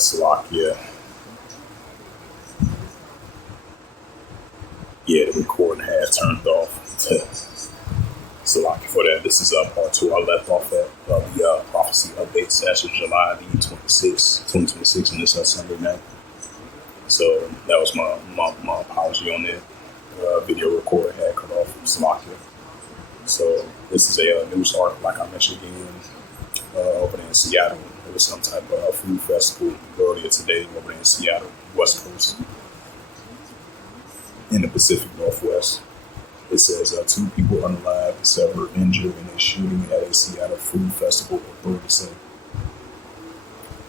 Slovakia. Yeah, the recording had turned off. Slovakia for that. This is part two. I left off at the prophecy updates as of July the 2026, and this Sunday night. So that was my apology on that. Video recorder had cut off from Slovakia. So this is a news article, like I mentioned again, over there in Seattle. There was some type of food festival earlier today over there in Seattle, West Coast, in the Pacific Northwest. It says 2 people unalive and several injured in a shooting at a Seattle food festival, authorities say.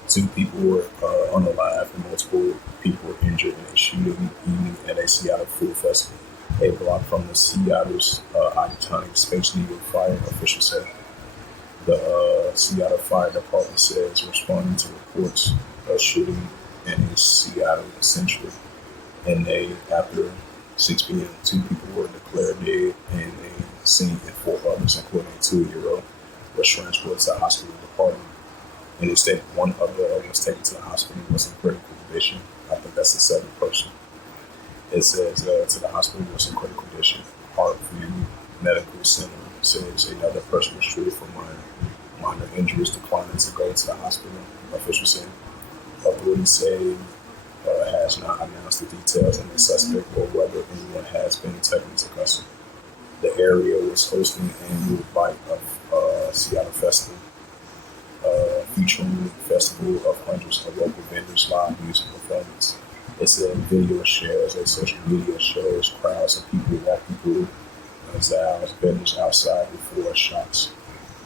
2 people were unalive and multiple people were injured in a shooting evening at a Seattle food festival, a block from the Seattle's iconic Space Needle fire, officials say. The Seattle Fire Department says responding to reports of shooting in a Seattle Central, and after 6 p.m., 2 people were declared dead and a scene, and 4 others, including a 2-year-old, was transported to the hospital department. And it stated one other was taken to the hospital was in critical condition. I think that's the 7th person. It says to the hospital was in critical condition. Parkview Medical Center says another person was treated for minor injuries, declining to go to the hospital. Officials say. Authorities say has not announced the details on the suspect or whether anyone has been taken into custody. The area was hosting an annual Bite of Seattle Festival, featuring a festival of hundreds of local vendors, live music performance. It's a video shares a social media shows crowds of people walking through Zal's vendors outside before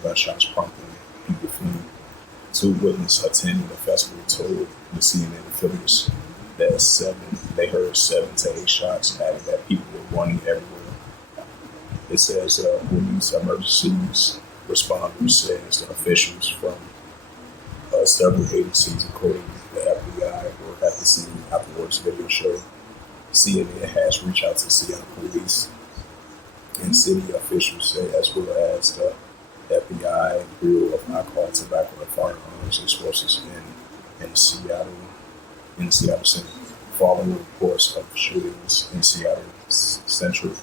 gunshots prompting people fleeing. 2 witnesses attending the festival told the CNN affiliates that they heard 7 to 8 shots, adding that people were running everywhere. It says police emergencies responders says the officials from several agencies, including the FBI, were at the scene afterwards. Video show CNN has reached out to Seattle police and city officials say, as well as the FBI Bureau of Alcohol, Tobacco, and Firearms Explosives in the Seattle City. Following reports of shootings in Seattle Central,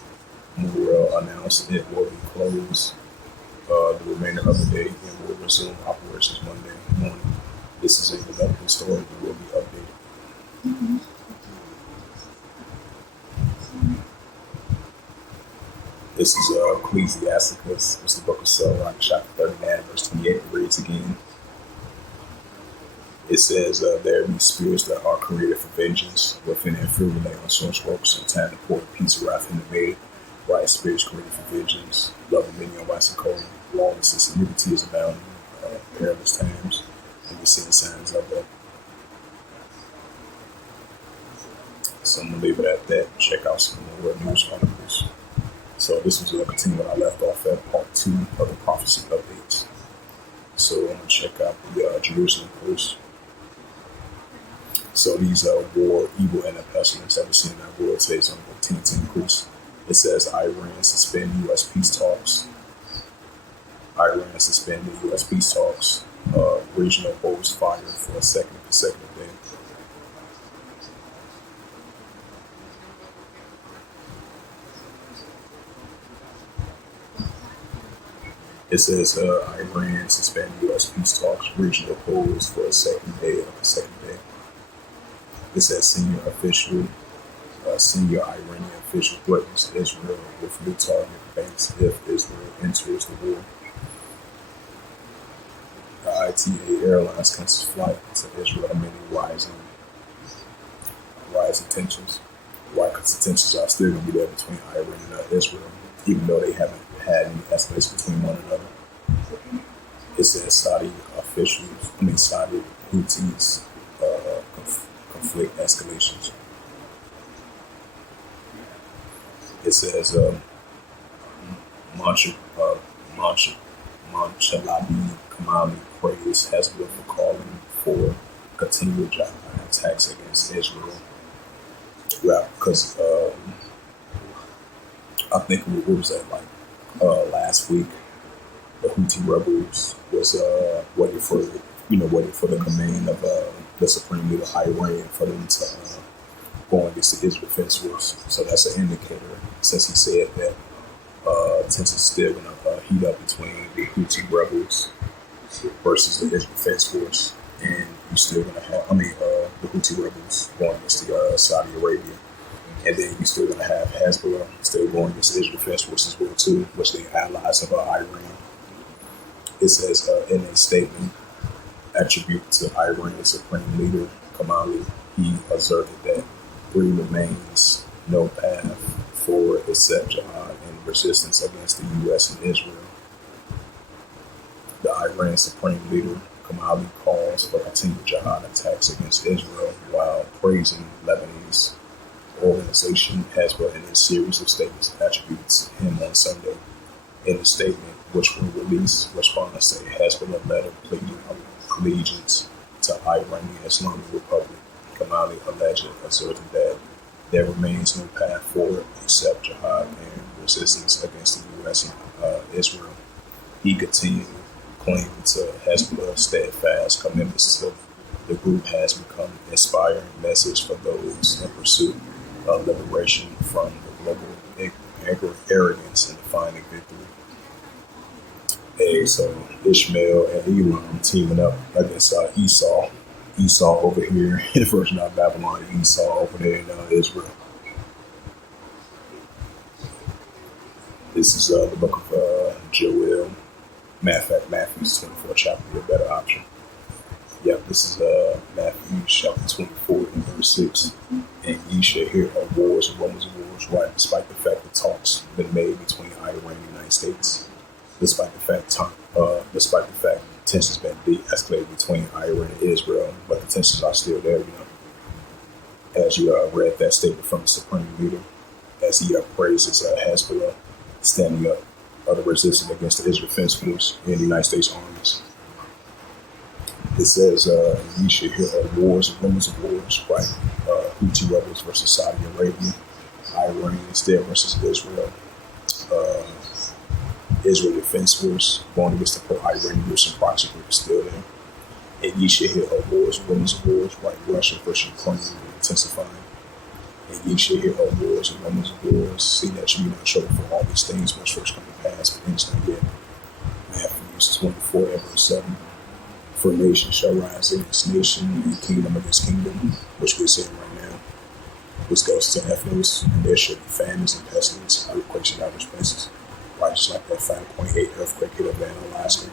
Morrell announced it will be closed the remainder of the day and will resume operations Monday morning. This is a developing story that will be updated. Mm-hmm. This is Ecclesiasticus. It's the book of Sirach, chapter 39, verse 28. It reads again. It says, there be spirits that are created for vengeance, within and fury lay on source works, and time to pour peace of wrath innovated. Right spirits created for vengeance, love and many on wax and cold, lawlessness and liberty is abounding, perilous times, and we see the signs of that. So I'm going to leave it at that. Check out some more news articles. So this was a continue what I left off at part 2 of the prophecy updates. So I'm going to check out the Jerusalem Post. So these war, evil, and the pestilence that we see in that world today is on the 10th to increase. It says Iran suspend U.S. peace talks. Iran suspended U.S. peace talks. Regional foes fired for a second consecutive day. It says Iran suspended U.S. peace talks. Regional foes for a second day. It says senior Iranian official threatens Israel with new target banks if Israel enters the war. The ITA Airlines cancels flight to Israel amid rising tensions. Why? Because the tensions are still going to be there between Iran and Israel, even though they haven't had any escalation between one another. It says Saudi Houthis conflict escalations. It says Manchalabi Kamami praised Hezbollah for calling for continued attacks against Israel. Yeah, because I think what was that last week? The Houthi rebels was waiting for the command of the supreme leader Iran for them to go against the Israel Defense Force. So that's an indicator, since he said that tensions still going to heat up between the Houthi rebels versus the Israel Defense Force, and you still going to have, the Houthi rebels going against the Saudi Arabia, and then you still going to have Hezbollah still going against the Israel Defense Force as well too, which they allies of Iran. It says in a statement attributed to Iran's supreme leader Kamali, he asserted that there remains no path forward except jihad and resistance against the U.S. and Israel. The Iran supreme leader Kamali calls for continued jihad attacks against Israel while praising Lebanese organization Hezbollah in a series of statements attributed to him on Sunday. In a statement which were released, respondents say Hezbollah letter pleading allegiance to Iranian Islamic Republic. Kamali allegedly asserted that there remains no path forward except jihad and resistance against the U.S. and Israel. He continued claiming to Hezbollah's steadfast commitments to the group has become an inspiring message for those in pursuit of liberation from the global arrogance and defining victory. Hey, so Ishmael and Elam teaming up against Esau. Esau over here in the version of Babylon, Esau over there in Israel. This is the book of Joel. Matter of fact, Matthew's 24 chapter, be a better option. Yep, this is Matthew chapter 24 and verse 6. And ye shall hear of wars and rumors of wars, right? Despite the fact that talks been made between Iran and the United States, despite the fact tensions been de-escalated between Iran and Israel, but the tensions are still there. As you read that statement from the supreme leader, as he praises Hezbollah standing up the resistance against the Israel Defense Force and the United States armies. It says, you should hear of wars and rumors of wars, right? Houthi rebels versus Saudi Arabia, Iran instead versus Israel, Israel Defense Force going against the pro-Iranian Russian proxy group is still there. And ye should hear of wars and rumors of wars, right? Russia versus Ukraine intensifying. And ye shall hear of wars and rumors of wars. See that you be not troubled for all these things which first come to pass, but things not yet. Matthew 24 and verse 7. For nation shall rise against nation, and kingdom against kingdom, which we're seeing right now. This goes to Ephesus, and there shall be famines and pestilence, earthquakes in diverse places. Right, just like that 5.8 earthquake hit up there in Alaska.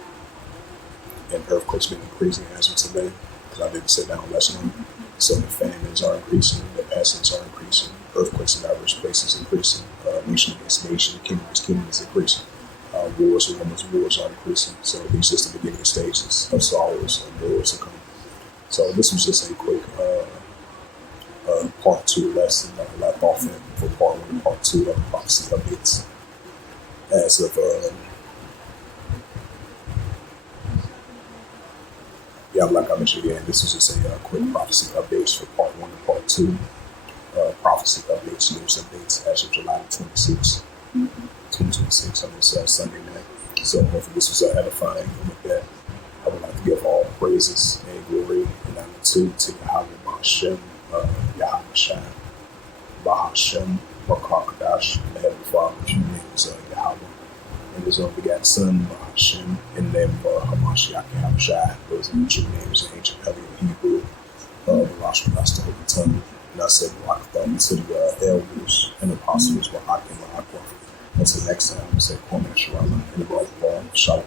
And earthquakes been increasing as of today, because I didn't sit down and lesson. So the famines are increasing, the pestilence are increasing, earthquakes in diverse places increasing, nation against nation, kingdom against kingdom is increasing, wars and rumors of wars are increasing. So these just the beginning stages of sorrows and wars to come. So this was just a quick part 2 lesson that I left off in for part 1 and part 2 of the prophecy updates. As of like I mentioned again, this was just a quick prophecy updates for part 1 and part 2. Prophecy updates, news updates as of July 26, 2026 on this Sunday night. So hopefully this was edifying, and with that, I would like to give all praises and glory and honor to Yahweh Bahashem, Yahweh Shai, Bahashem, Bakakadash, and the Heavenly Father, whose name is Yahweh, and his own begotten Son, Bahashem, and the name of Hamashiach Yahweh Shai. Those are the true names in ancient Hebrew, the Rosh Hashanah, the Holy Tongue. And I said, to the elders and apostles, Bahak and Bahakwa. Until next time, I say, Kwame Shalom, and the brother Paul, Shalom.